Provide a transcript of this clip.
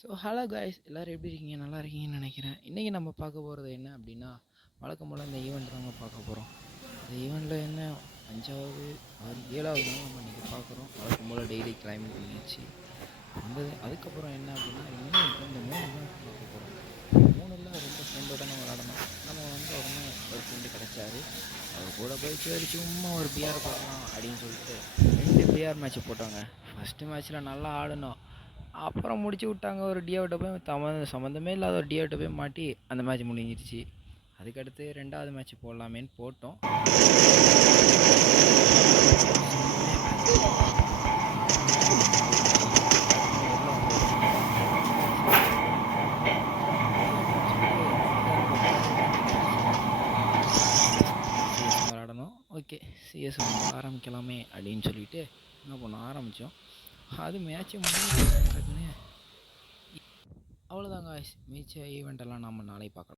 Hello guys, எல்லோரும் எப்படி இருக்கீங்க? நல்லா இருக்கீங்கன்னு நினைக்கிறேன். இன்றைக்கி நம்ம பார்க்க போகிறது என்ன அப்படின்னா, வழக்கம் போல் இந்த ஈவெண்ட் தாங்க பார்க்க போகிறோம். இந்த ஈவெண்ட்டில் என்ன 5வது 7வது நாள் நம்ம இன்றைக்கி பார்க்குறோம். வழக்கம் போல் டெய்லி கிளைம்பிங் பண்ணிடுச்சு வந்தது. அதுக்கப்புறம் என்ன அப்படின்னா, இனிமேல் இந்த 3 தான் பார்க்க போகிறோம். 3ல் 2 ஃப்ரெண்டோட நம்ம விளாடணும். நம்ம வந்த உடனே ஒரு ஃப்ரெண்டு கிடச்சாரு. அவர் கூட போய் சரி சும்மா ஒரு பிஆர் போடலாம் அப்படின்னு சொல்லிட்டு 2 பிஆர் மேட்ச் போட்டாங்க. ஃபஸ்ட்டு மேட்ச்சில் நல்லா ஆடணும். அப்புறம் முடிச்சு விட்டாங்க. ஒரு டியோட்ட போய் சம்மந்தமே இல்லாத ஒரு டியோட்ட போய் மாட்டி அந்த மேட்ச் முடிஞ்சிருச்சு. அதுக்கடுத்து 2வது மேட்ச் போடலாமேன்னு போட்டோம். விளாடணும். ஓகே, சிஎஸ் ஆரம்பிக்கலாமே அப்படின்னு சொல்லிட்டு என்ன பண்ண ஆரம்பித்தோம். அது மேட்ச்சு முடிஞ்சு அவ்வளோதாங்க. மிச்ச ஈவெண்ட்டெல்லாம் நம்ம நாளைக்கு பார்க்கலாம்.